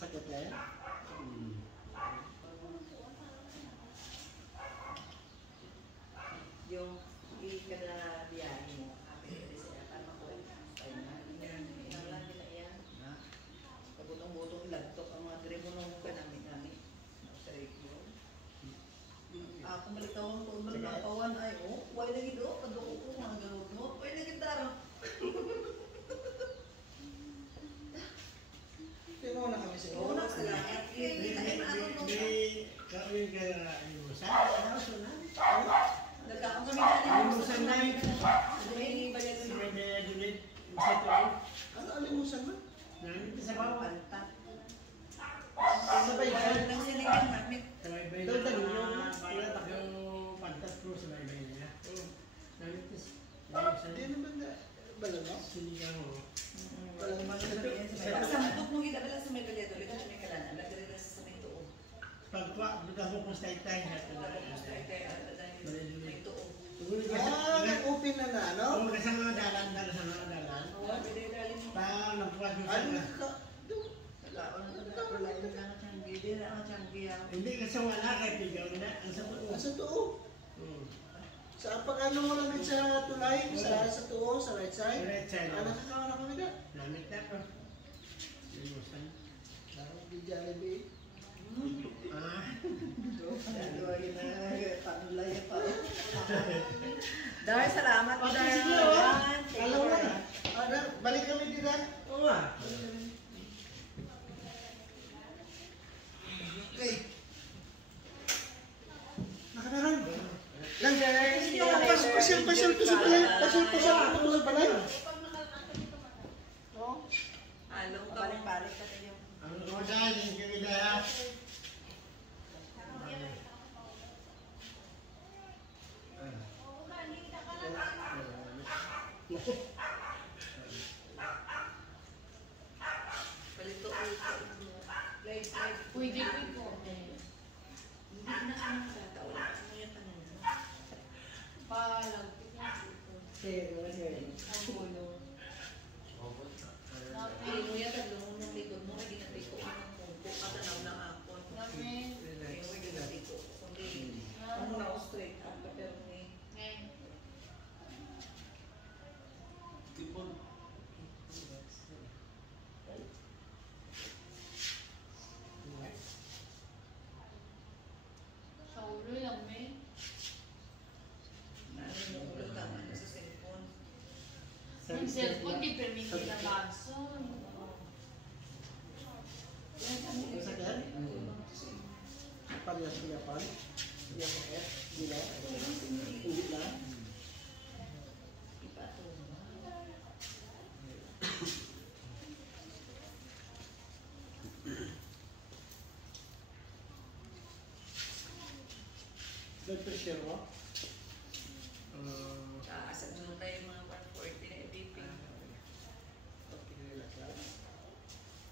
Sakit na yan? Yung ika na biyahe mo, para makuha tayo na. Lagi na yan. Pagutong-butong lagtok ang mga drimonong ka namin. Sa radio. Kung balitawan ko, balitawan ay, why na gito? Paduko ko, mga garot mo. Why na gitara? Tino na kami sa iyo. Una sa lahat. Kawin ka na imusan. Ano sa na? Nagkaon kami na Imusan na yun. Sa may bayadulid. Sa ito. Ano alimusan mo? Nandito sa bawah. Pantat. Sabay ka. Nang sinigang namin. Sabay bay na. Pinatak yung pantas ko sa bay bay niya. Nandito sa. Hindi naman na. Balano? Sinigang mo. Sa mutok mo kita pala sa may bayadulid. Sa may kalana. Lagari na sa may tuo. Pagkwa, buka mo kung stay-tay na ito. Nag-open na na, no? Oo, kasi mga dalan. Parang nagpuwag mo siya. Hindi kasi wala kay Pigaw na. Ang sa tuo. Sa tuo. Sa pag-ano mo namin sa tulay, sa tuo, sa right side. Right side. Nakakawa na kami na. Namit na ko. Limusan. Parang di Jollibee. Dar, salamat po, Dar. Alam mo na. Balik kami dito. Oo nga. Okay. Nakanaran. Lang, pasyal to sa balay. Pasyal to sa balay. Along ka, balik ka tayo. Ang roda, yung kagidaya. Palito ko. Pwede ko. Hindi na ang tatawa. Ano yung tanong mo? Palagpit niya dito. Ang gulo. Pili mo yan, taglong ng likod mo, hindi natin ko ang mupo, katanaw ng akon. Namin. Hindi natin ko. Kundi, ano na ako straight up, pero may... Ngayon. Sa ulo lang, may. Ano yung ulo tama na sa cellphone? Ang cellphone, di permiti na baso. Sakit? Parehas-parehas. Hindi ako sakit. Hindi na. Hindi na. Ipa to. Blood pressure mo? Asad mo tayo mga 140 na BP. Okay, relax lang.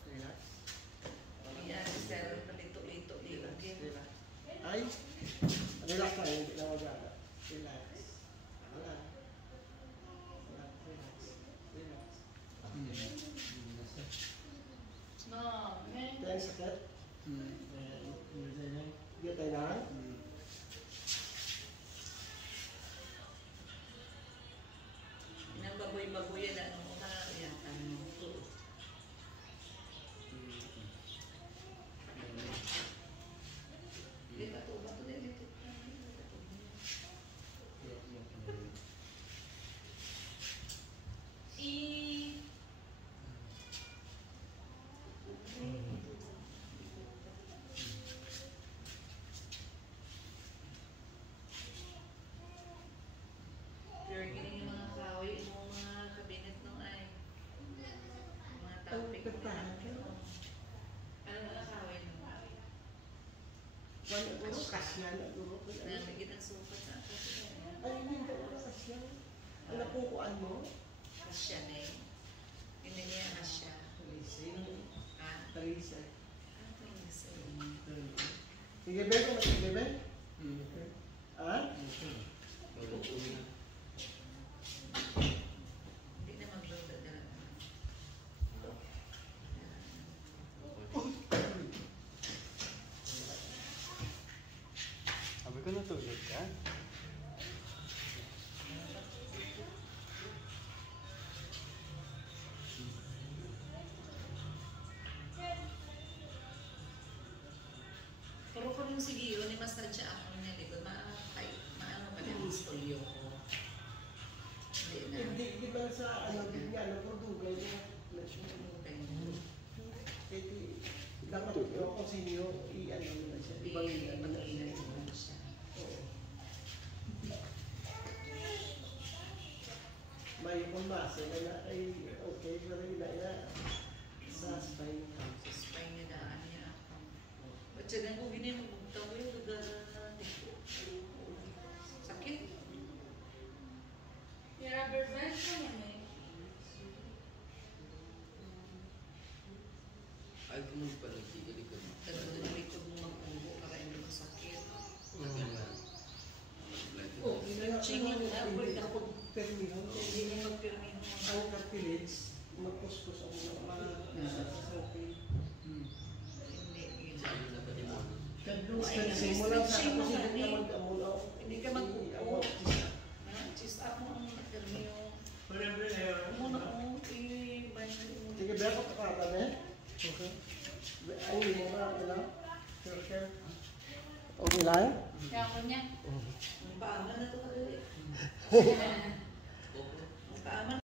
Relax. Yan, sir, palito-lito. Relax. Ay, relax lang. Hindi na mag-ala. Relax. Wala. Relax. Relax. No, may. Kaya sakit? Hindi tayo na? Inang baboy-baboy na ano ka yan, ano. Dito to, bato dito. Pure gining yung mga kahoy, yung mga kabinet nung ay mga topic na ano na kahoy nung Wala ko kasya na duro. na may ginang sukat na kasi Ay, hindi ko kasya. Ano po ko ano? Asya na eh. Hindi niya Asya. Ah, Tarisa. ano yung isa? Sige, be, kung sige, be. Ha? Hindi naman kung sige yun, i-massage siya ako niya likod, maano pa niya ang stolyo ko. Hindi na. Hindi ba sa ano din nga, ano, Portugal niya. Dapat yung kung sino, i-ano mo na siya. Ibang na siya. May pamasa na ay okay, pero ina sa spine ka. Sa spine niya daan niya ako. Ba't siya ganun ko ginimugtaw yung lugar natin. Sakit. Yung rubber band ko naman eh. Ay, kung pala, likod. Talaga na likod mo mag-ubo para hindi masakit. Oh, Chingin na, hindi ako permiho. Hindi niya magpirmin mo. Ang cartilage, magkuskus ako ng mga okay. Hindi. Simula sa ako hindi ka mag-amulaw. Hindi ka mag-upo. Cheese ako ang nagkarmi yung... Muna ko, Sige, ba ako kakata na eh? Okay. Ay, hindi mo na, ano? Sure. Okay lang? Kaya ako niya. Ang paaman na ito. Ang paaman.